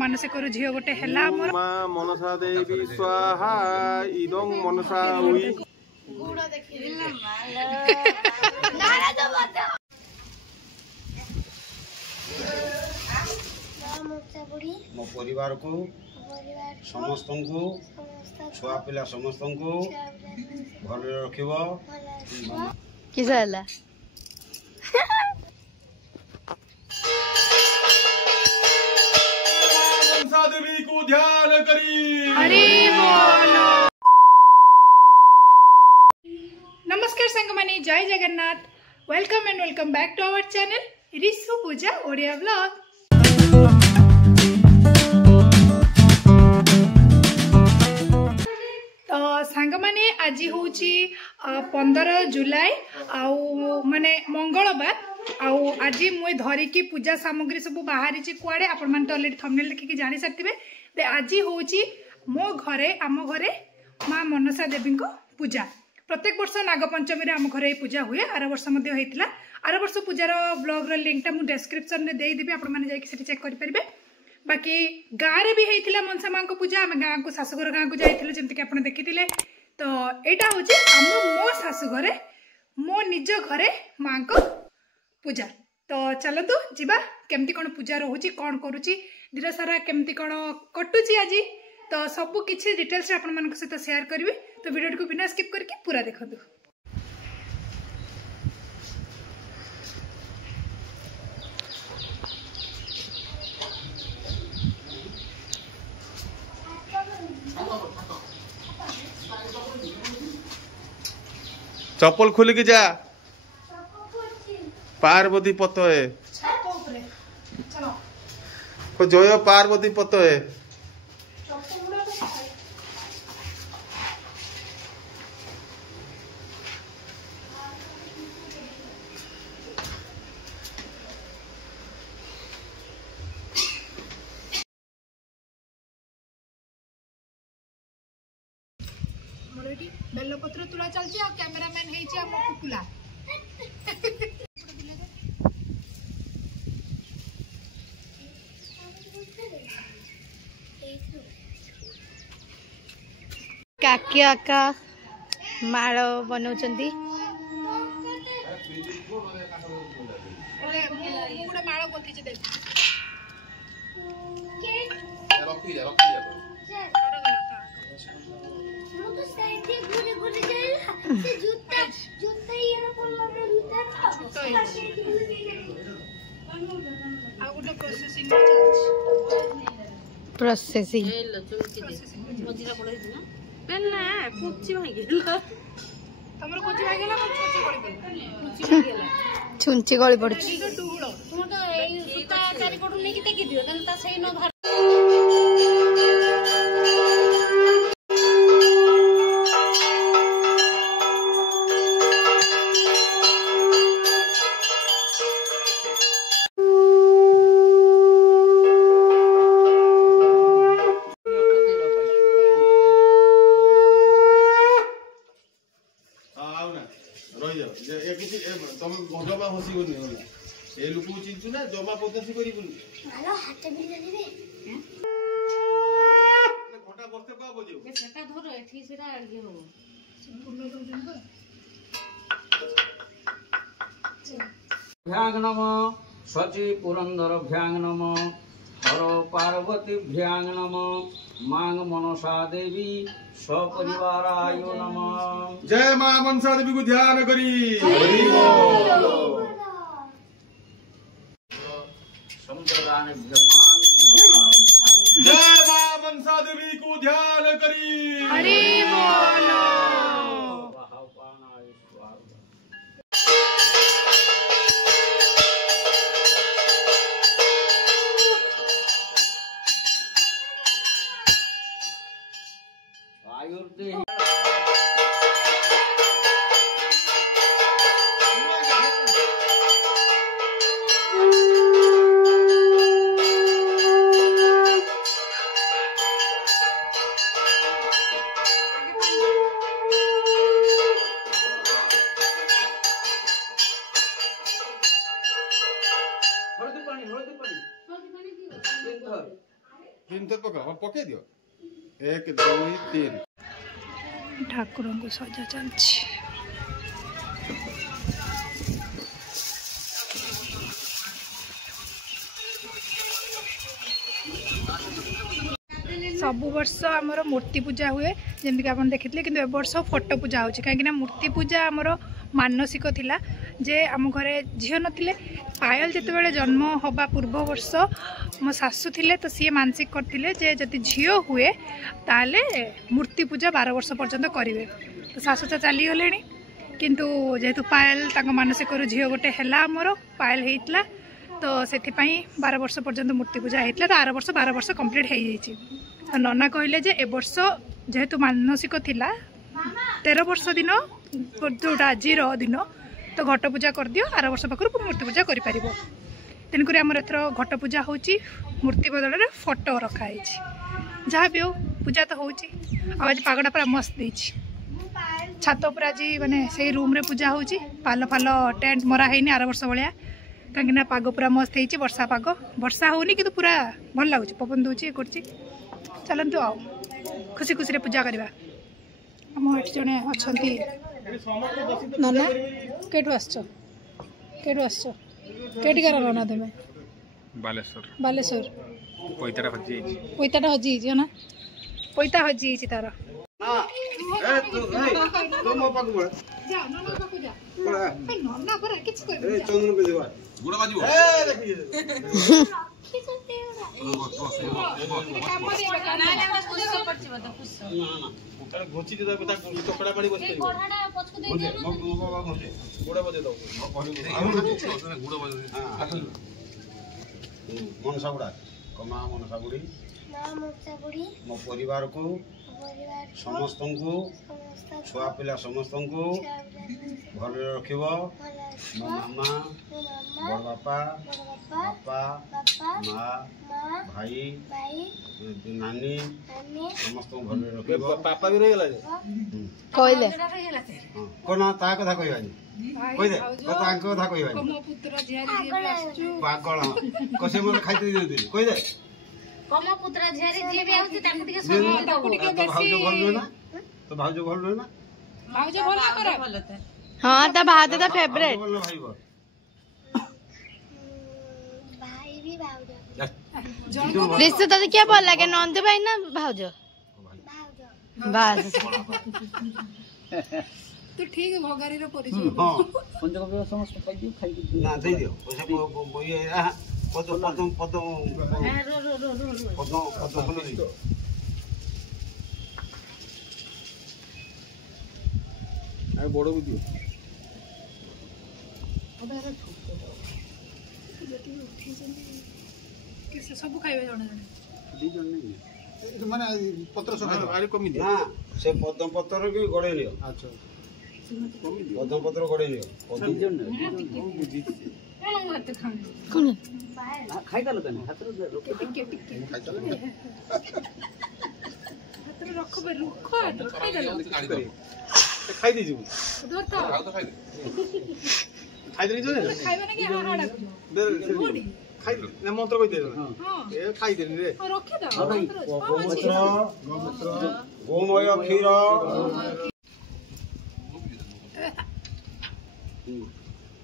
मानसिक झील गोटे है मनसा देवी स्वाहा इदं मनसा हुई मो परिवार को समस्त को छुआ पिला समस्त को भल रखिब किस हला मनसा देवी को ध्यान करी। हरि बोलो। नमस्कार संग माने जय Jagannath. Welcome and welcome back to our channel Risu Puja Odia vlog. तो सांग माने आज हूँ 15 जुलाई आउ माने मंगलवार आउ आज मुझे धरिकी पूजा सामग्री सब बाहरी कुआड़े आपण मैंने तो अलरेडी थंबनेल देखिए जानी सारे आज हूँ मो घरे आम घरे माँ मनसा देवी पूजा। प्रत्येक वर्ष नागपंचमी आम घरे पूजा हुए आर वर्ष होता आर वर्ष पूजार ब्लॉग लिंकटा मुझे डिस्क्रिप्शन में देदेवी आपण मैंने जाकि चेक करेंगे। बाकी गाँव भी होता मनसा माँ को पूजा आम गाँव को शाशुघर गाँव को जाइए जमीक आप देखी तो यहाँ हूँ आम मो शाशुघर मो निज घरे माँ को पूजा। तो चलतु जीवा केमती कौन पूजा रोचे कौन करुच्ची दिन सारा केमती कौन कटुची आज तो सबू किसी डिटेल्स आपण मान सहित शेयर करी। तो वीडियो को बिना स्किप करके पूरा देखो। चप्पल खोल के जा पार्वती पतो है जय पार्वती पतो है बेलपत्र तुला चलती आ कैमरामैन है कुकुला काकी आका माड़ बनाउछंती गोटे माड़ बंधी देख प्रोसेसिंग छुंची गली पड़ी जमा हसी ए लोक चिंचु ना जमा पदसी करी हेलो हाथ भी जानिबे घंटा बसते का बजे सेटा धरो एठी सेटा आगे हो भ्यांग नमः सची पुरंदर भ्यांग नमः हर पार्वती भ्यांग नमः मांग मनसा देवी सपरिवाराय नमः। जय मां मनसा देवी को ध्यान करी। हरि बोल। जय मां मनसा देवी को ध्यान करी। हरि बोलो। तीन थर पका पके दियो 1 2 3 ठाकुर को सजा चलछि सब वर्ष आमर मूर्ति पूजा हुए जमीक आप देखिए कि वर्ष फोटो पूजा हो कहीं मूर्ति पूजा आमर मानसिक थिला जे आम घरे झील नथिले पायल जिते जन्म हवा पूर्व वर्ष मो सासू थिले तो सी मानसिक करथिले जे जदि झील हुए ताले मूर्ति पूजा 12 वर्ष पर्यंत करेंगे तो सासू तो चली गले किंतु जेहेतु पायल मानसिक झील गोटे है आमर पायल होता तो से 12 वर्ष पर्यंत मूर्ति पूजा होता तो आर वर्ष 12 वर्ष कंप्लीट हो जाइए तो नना कहले जे ए वर्ष जेहेतु मानसिक थिला 13 वर्ष दिन जोटा आज दिन तो घट पूजा कर दियो आर वर्ष पाखर मूर्ति पूजा कर तेणुक आमर एथर घट पूजा होची मूर्ति बदल में फोटो रखाई जहाँ भी हो पूजा तो होची आज पागटा पूरा मस्त देछि छात पर आज माने से रूम रे पूजा होची पाल फाल टेंट मरा हैनी आर वर्ष भाया कहीं पाग पूरा मस्त होती वर्षा पाग वर्षा होनी कि पूरा भल लगुच पवन दूची ये कर चलतु आ खुशी खुशी पूजा करवा आम ये जड़े अच्छा नना केटू आसटिकार नना तुम बालेश्वर पैताटा हजी ना पैता हजी तार मनसा गुड़ा कमा मनसा गुड़ी मो परिवार को समस्त को छुआ पिला समस्त को भल रख मो मामा बड़ बापा बापा माँ भाई नानी समस्त भल रख पापा भी रही कहले कौन ता कथा कहबानी कह कथा कहबानी पागल कसे मत खाई दे कह दे कम पुत्र झेरी जे भी आउछ ताकू टिके समय दबो तो भाउजो भल न ना तो भाउजो भल न ना भाउजो भल कर भलते हां त भात त फेवरेट भाई भी भाउजो रिश्ते तो क्या बोल लगे नंदू भाई ना भाउजो बस तो ठीक भगारी रो परिचय हां पंचकव्य समस्त खाई ना दे दियो पैसा ये पदम पदम पदम पदम बोलो दी आ बड़ो को दियो किसे सब खाइबे जण जण दी जण नहीं माने पत्र सब आरे कमी दियो हां से पदम पत्र के गड़े लियो अच्छा कमी दियो पदम पत्र गड़े लियो पदम जण बुझी कौन खाई दलो तने हाथ टिके खाई दलो हाथ रख बे रुख खाई दलो खाई दी जीव धर तो खाई दे जो ने खाइबे ना कि हाड़ा दे खाई ना मंत्र कह दे हां ए खाई दे रे रखे दो गोमूत्र गोमय क्षीर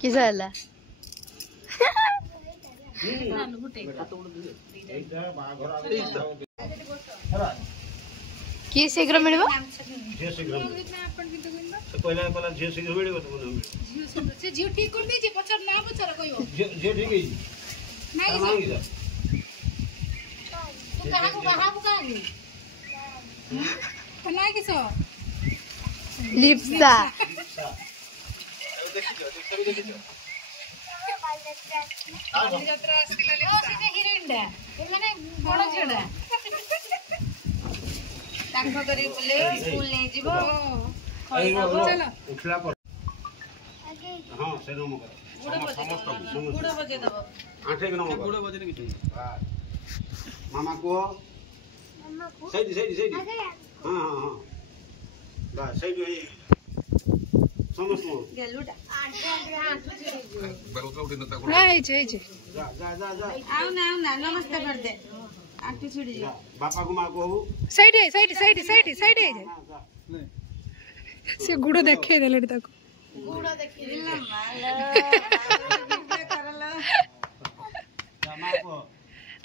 किसा हला कि शीघ्र मिलबो जे शीघ्र पहला पहला जे शीघ्र मिलबो तो से जीव ठीक कर दीजिए पचर ना पचर कहियो जे ठीक है नहीं तू कहां बुकानी तो ना किसो लिप्सा यात्रा आसिला ओ से हिरोइन डा माने बड़ झेडा तांको करी बोले स्कूल नहीं जीवो चलो उठला पर हां से नमो कर गुड़ बजे दबो आठे के नमो गुड़ बजे के मामा को सही हां हां हां बा सही है समस्त गेलुटा हां है जे जा आओ ना नमस्ते कर दे बापा को माँ को side side side side side से गुड़ देखे देले ताको गुड़ देखि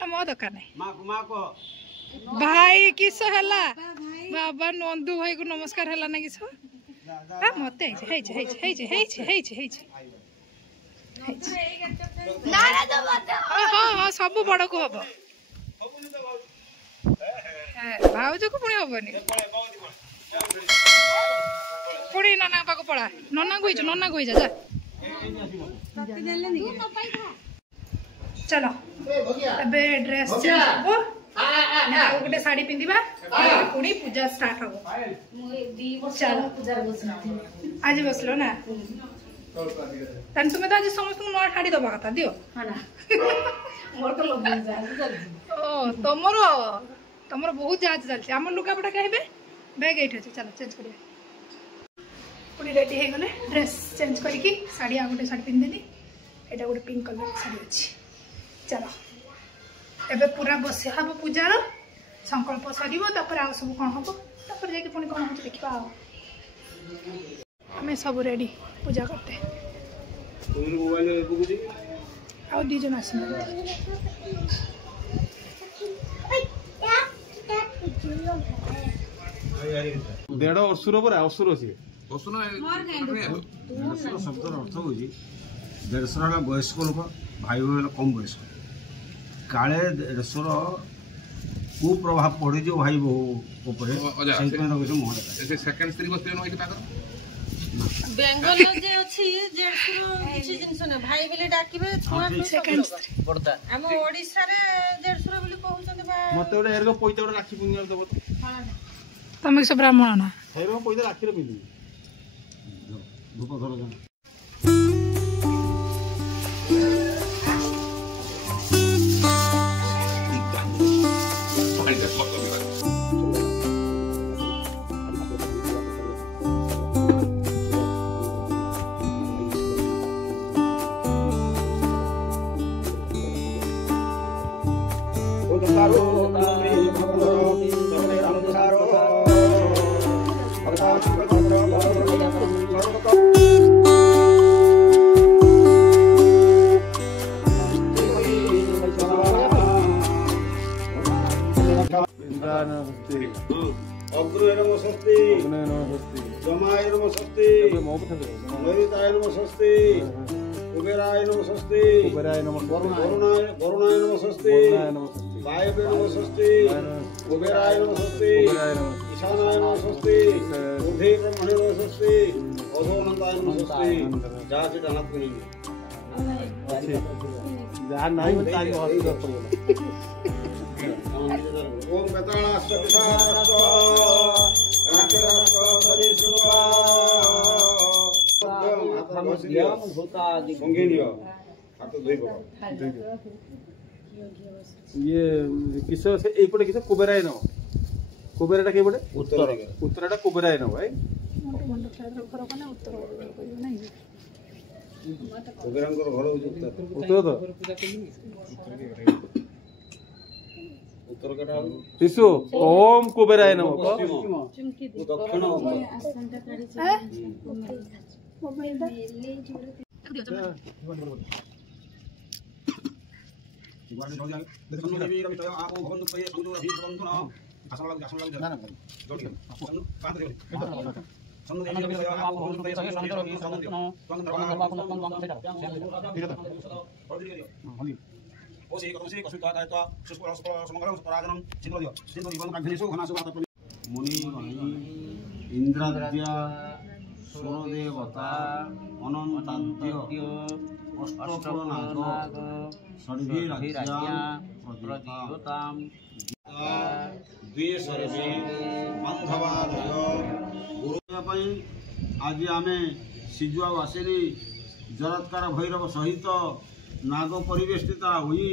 मो दरकार नहीं माँ को भाई किस हला बाबा नंदू भाई को नमस्कार हला ना किस हां मते हे ना ना तो मत हां हां सब बड़ को हबो भाउज को पुणी हबनी पुणी नना पाको पड़ा नना को जा जा चलो अबे ड्रेस चेंज हो गोटे साड़ी पिंधिबा पुणी पूजा स्टार्ट हो चलो आज बसलो ना तुम्हें तो आज समस्त नया शाड़ी दबा कथा दियो ओ तमर बहुत जहाज चलती आम लुगापटा कहबे बैग एठी अछि चलो चेंज करिया पुणी रेडी हे गले ड्रेस चेंज करके साड़ी आ गोटे साड़ी पिंधेली एटा गोटे पिंक कलर साड़ी अछि चलो एबे पूरा बसे हम पूजार संकल्प सरीबो तापर आ सब कोन हबो तापर जाके पुणी कोन होत देखबा हमें सब रेडी पूजा करते मोबाइल बुकुजी आ दी जन आसी देढ़ असुर पर असुर सी शब्द अर्थ हूँ 150 वयस्क लोक भाई भाई कम वयस्क काले 150 कुप्रभाव पड़े जो भाई बहु बेंगल जे अछि जेडसुरो किछि जिंस ने भाई बिले डाकिबे छुआ सेकंड बड़ता हम ओडिसा रे जेडसुरो बिले कहउछन बा मते ओडे एरगो पैता ओडे राखी पुनियाल दबो तुम सब ब्राह्मण ना हेरो पैता राखी रे पिंदी धूप धर अग्रय नमः स्वस्ति जमाय नमः स्वस्ति नैताय नमः स्वस्ति कुबेराय नमः स्वस्ति वरुणाय नमः स्वस्ति वायवे नमः स्वस्ति कुबेराय नमः स्वस्ति ईशानाय नमः स्वस्ति बुद्धे ब्रह्मणे नमः स्वस्ति अधोनंदाय नमः स्वस्ति जाति दानत कुनी जहां नहीं बता के हॉस्पिटल ओम गतानास्तपितारस्तो राक्षरस्तो सरिसुपा संगेनियो हाथ धोई पको ये किस से एपटे किस कुबेराय न कुबेराटा के पटे उत्तरटा कुबेराय न भाई कुबेरांकर घर उत्तर तो उत्तर कटा शिशु ओम कुबेराय नमः दक्षिण मुनि इंद्राद्या सूर्यदेवता अनंताद्य अष्टपुरनाग षड्भिराज्यां प्रदीपतां द्वे सर्वे बांधवादय गुरुया पई आज आमे सिजुआ वासिनी जरत्कार भैरव सहित नाग परिवेष्टिता हुई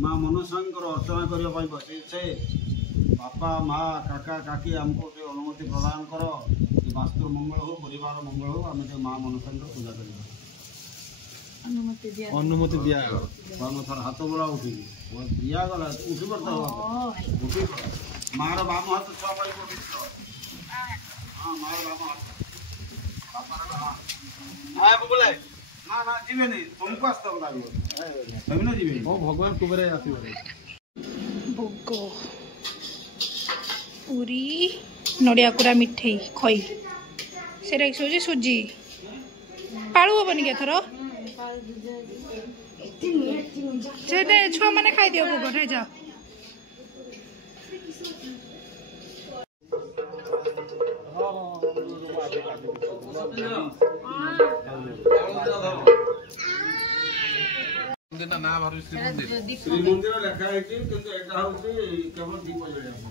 माँ मनसांकर अर्चना करने बसे से बापा माँ काका काकी आमको अनुमति प्रदान कर वास्तु मंगल हो परिवार मंगल हो आम माँ मनसांकर पूजा कर ଅନୁମତି ଦିଆ ଥର ହାତ ବଳା ଉଠିକି ଦିଆଗଲା ଉଠି ପଡିଲା ଉଠି ମାର ବାମ ହାତ ଛଅ ପାଳି ଉଠିଛ ହଁ ମାର ବାମ ହାତ ବୁଲାଏ ନା ନା ଯିବେନି ତୁମକୁ ଆସିବାକୁ ଲାଗିବ ତମେ ନା ଯିବେ ଭଗବାନ କୁବେର ଆସିବ ଭୋଗ ପୁରୀ ନଡ଼ିଆ କୁରା ମିଠେଇ ଖଇ ସେଟା ହେଉଛି ସୁଜି ପାଳୁ ହବନି କି ଏଥର ସେ ଛୁଆ ମାନେ ଖାଇଦିଅ ଭୋଗ ରେ ଯାଅ ଶ୍ରୀମନ୍ଦିର ଲେଖା ହେଇଛି କିନ୍ତୁ ଏଟା ହଉଛି କେବଳ ଦୀପ ଜଳିବା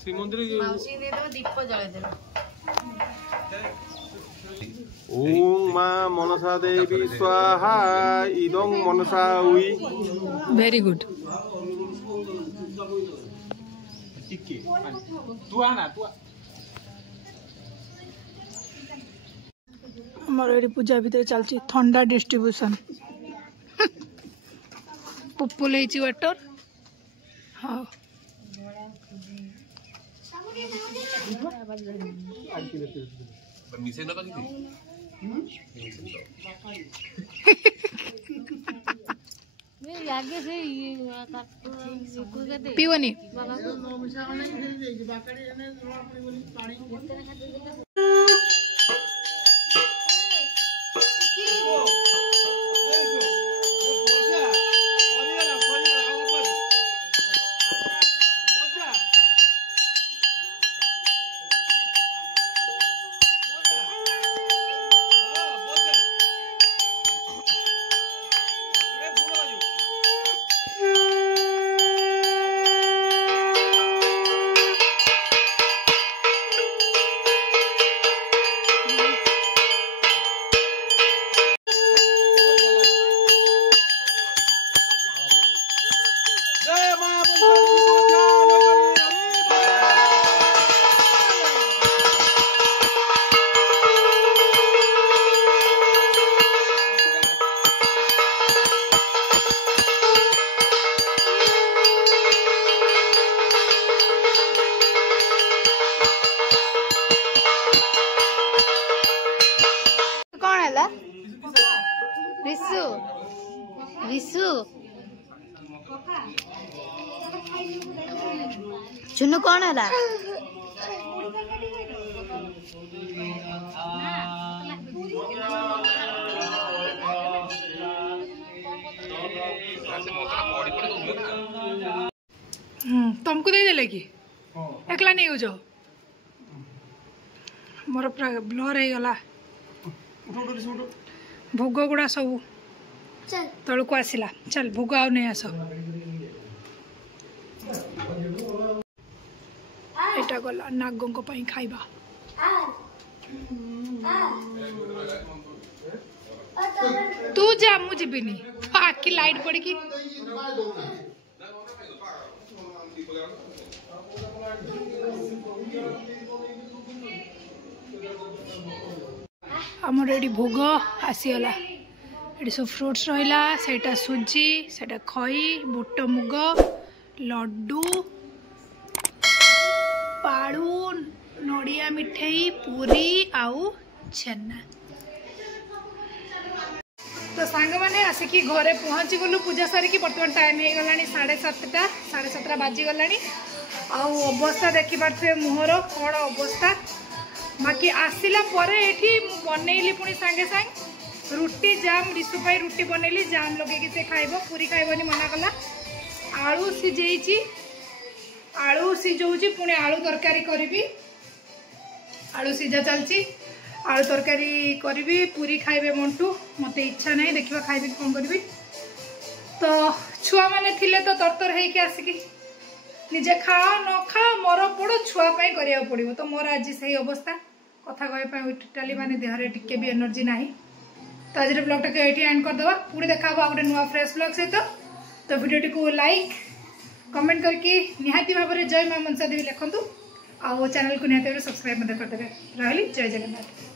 ଶ୍ରୀମନ୍ଦିର ଦୀପ ଜଳେଇଦେବେ ଓಂ ମା ମନସା ଦେବୀ ସ୍ୱାହା ଇଦଂ ମନସା ଉଇ ଭେରି ଗୁଡ୍ ଆମର ଏଠି ପୂଜା ଭିତରେ ଚାଲିଛି ଥଣ୍ଡା ଡିଷ୍ଟ୍ରିବ୍ୟୁସନ ପୁପୁଲ ହେଇଛି ୱାଟର ହଁ ପିବନି ରିସୁ ରିସୁ ଚୁନୁ କଣ ହେଲା तुमको दे देले कि एकला नहीं हो जाओ मोर पूरा ब्लर हो गला भोग गुड़ा सब तल को आसला चल भोग आउ नहीं आस एटा गला नागों को पई खाइबा तू जा मु जीबिनी आखि लाइट पड़ी की आमर ये भोग आसीगला ये सब फ्रुट्स रहा सेटा सुजी सेटा खई बुट मुग लड्डू पाड़ू नड़िया मिठाई पूरी आउ छेना तो सांग मैंने आसिकी घरे पहुँची गलु पूजा सारिकी बर्तमान टाइम हो गला 7:30 बाजिगला अवस्था देखिपे मुहर कौन अवस्था बाकी आसला बनइली पुणी सांगे सांग रुटी जाम रिसु रुटी बनइली जाम लगे से खाइब पूरी खाइबनी मना कला आलू सिझे आलू सिझौची पुणी आलू तरकारी करी आलू सिझा चलती आलू तरकारी करी पूरी खाइबे मंटू मत इच्छा नहीं देखा खाइबे कौन करी तो छुआ मैंने थिले तो तरतर है आसिकी निजे खाओ न खाओ मर पड़ो छुआपाई करा पड़ो तो मोर आज से अवस्था कथा कहवाई टोटाली माने देहरे टिके भी एनर्जी ना तो आज ब्लॉग टाक ये एंड करदे पुणी देखा गोटे नुआ फ्रेश ब्लॉग सहित तो वीडियो को लाइक कमेंट करके निहाती भाव में जय मां मनसा देवी लिखु आउ चैनल को निहाती सब्सक्राइब करदे रही जय जगन्नाथ।